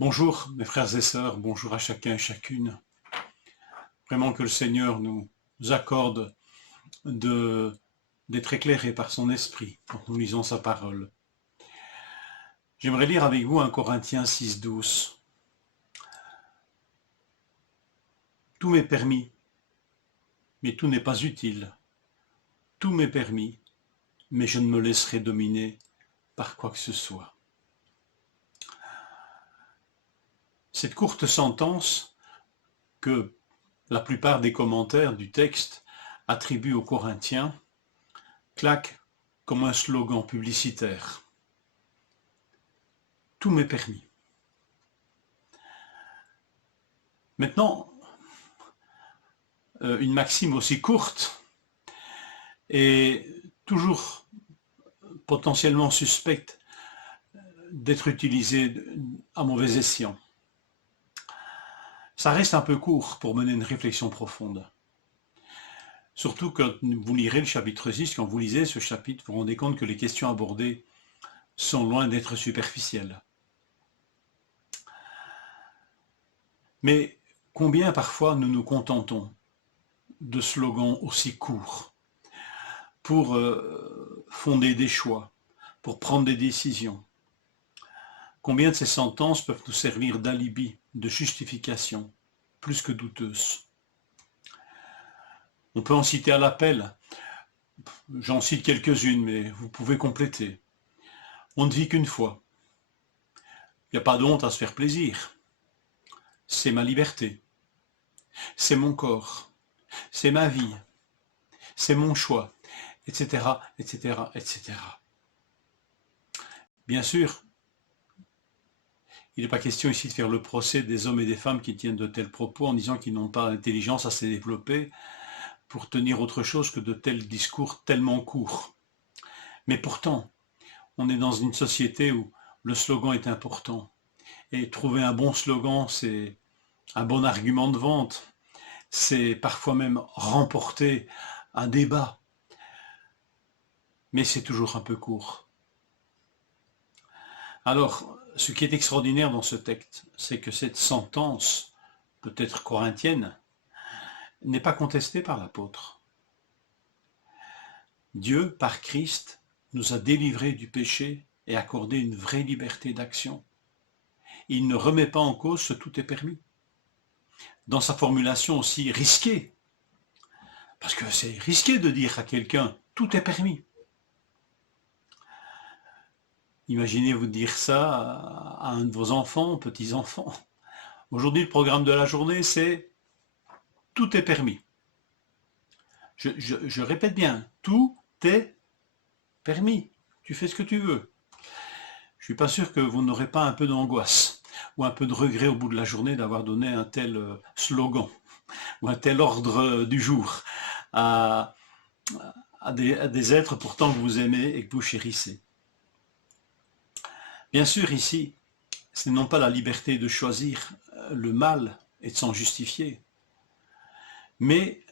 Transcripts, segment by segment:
Bonjour mes frères et sœurs, bonjour à chacun et chacune. Vraiment que le Seigneur nous accorde d'être éclairés par son esprit quand nous lisons sa parole. J'aimerais lire avec vous 1 Corinthiens 6,12. Tout m'est permis, mais tout n'est pas utile. Tout m'est permis, mais je ne me laisserai dominer par quoi que ce soit. Cette courte sentence que la plupart des commentaires du texte attribuent aux Corinthiens claque comme un slogan publicitaire. Tout m'est permis. Maintenant, une maxime aussi courte est toujours potentiellement suspecte d'être utilisée à mauvais escient. Ça reste un peu court pour mener une réflexion profonde. Surtout quand vous lirez le chapitre 6, quand vous lisez ce chapitre, vous vous rendez compte que les questions abordées sont loin d'être superficielles. Mais combien parfois nous nous contentons de slogans aussi courts pour fonder des choix, pour prendre des décisions? Combien de ces sentences peuvent nous servir d'alibi, de justification, plus que douteuses? On peut en citer à l'appel. J'en cite quelques-unes, mais vous pouvez compléter. On ne vit qu'une fois. Il n'y a pas de honte à se faire plaisir. C'est ma liberté. C'est mon corps. C'est ma vie. C'est mon choix, etc., etc., etc. Bien sûr, il n'est pas question ici de faire le procès des hommes et des femmes qui tiennent de tels propos en disant qu'ils n'ont pas l'intelligence assez développée pour tenir autre chose que de tels discours tellement courts. Mais pourtant, on est dans une société où le slogan est important. Et trouver un bon slogan, c'est un bon argument de vente. C'est parfois même remporter un débat. Mais c'est toujours un peu court. Alors, ce qui est extraordinaire dans ce texte, c'est que cette sentence, peut-être corinthienne, n'est pas contestée par l'apôtre. Dieu, par Christ, nous a délivrés du péché et accordé une vraie liberté d'action. Il ne remet pas en cause ce tout est permis. Dans sa formulation aussi risquée, parce que c'est risqué de dire à quelqu'un tout est permis. Imaginez-vous dire ça à un de vos enfants, petits-enfants. Aujourd'hui, le programme de la journée, c'est tout est permis. Je répète bien, tout est permis. Tu fais ce que tu veux. Je ne suis pas sûr que vous n'aurez pas un peu d'angoisse ou un peu de regret au bout de la journée d'avoir donné un tel slogan ou un tel ordre du jour à des êtres pourtant que vous aimez et que vous chérissez. Bien sûr, ici, ce n'est non pas la liberté de choisir le mal et de s'en justifier, mais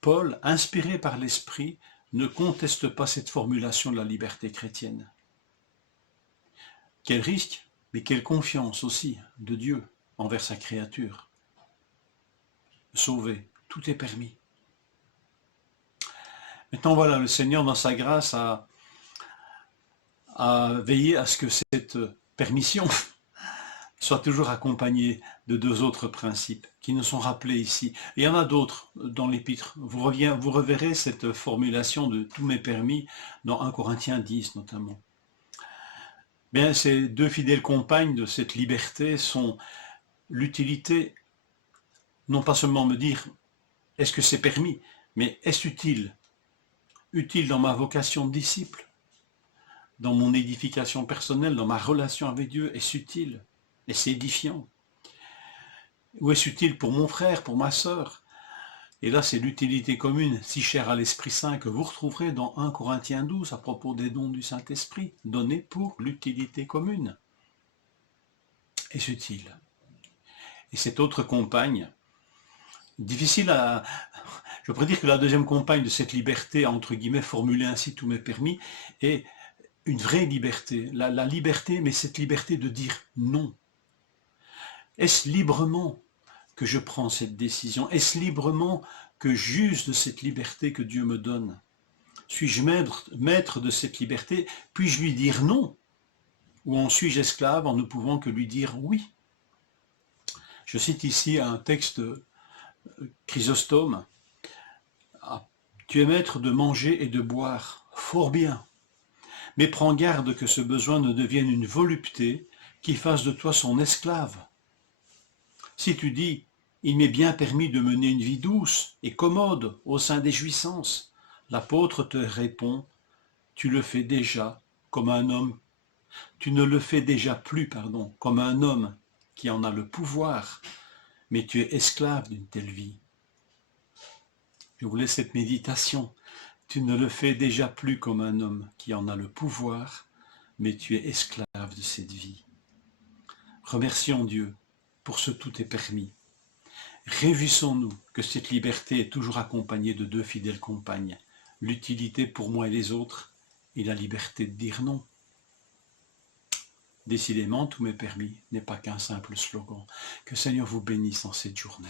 Paul, inspiré par l'Esprit, ne conteste pas cette formulation de la liberté chrétienne. Quel risque, mais quelle confiance aussi de Dieu envers sa créature. Sauvé, tout est permis. Maintenant voilà, le Seigneur dans sa grâce a veillé à ce que cette permission soit toujours accompagnée de deux autres principes qui nous sont rappelés ici. Et il y en a d'autres dans l'Épître. Vous reverrez cette formulation de tout m'est permis dans 1 Corinthiens 10 notamment. Bien, ces deux fidèles compagnes de cette liberté sont l'utilité, non pas seulement me dire est-ce que c'est permis, mais est-ce utile? Utile dans ma vocation de disciple, dans mon édification personnelle, dans ma relation avec Dieu, est-ce utile? Est-ce édifiant? Ou est-ce utile pour mon frère, pour ma sœur? Et là, c'est l'utilité commune, si chère à l'Esprit Saint, que vous retrouverez dans 1 Corinthiens 12 à propos des dons du Saint-Esprit, donnés pour l'utilité commune. Est-ce utile? Et cette autre compagne, difficile à... Je pourrais dire que la deuxième compagne de cette liberté, entre guillemets, formulée ainsi, tout m'est permis, est une vraie liberté. La liberté, mais cette liberté de dire non. Est-ce librement que je prends cette décision? Est-ce librement que j'use de cette liberté que Dieu me donne? Suis-je maître de cette liberté? Puis-je lui dire non? Ou en suis-je esclave en ne pouvant que lui dire oui? Je cite ici un texte de Chrysostome. Ah, tu es maître de manger et de boire, fort bien. Mais prends garde que ce besoin ne devienne une volupté qui fasse de toi son esclave. Si tu dis, il m'est bien permis de mener une vie douce et commode au sein des jouissances, l'apôtre te répond, tu le fais déjà comme un homme, tu ne le fais déjà plus, comme un homme qui en a le pouvoir, mais tu es esclave d'une telle vie. Je vous laisse cette méditation. Tu ne le fais déjà plus comme un homme qui en a le pouvoir, mais tu es esclave de cette vie. Remercions Dieu pour ce tout est permis. Réjouissons-nous que cette liberté est toujours accompagnée de deux fidèles compagnes, l'utilité pour moi et les autres, et la liberté de dire non. Décidément, tout m'est permis n'est pas qu'un simple slogan. Que le Seigneur vous bénisse en cette journée.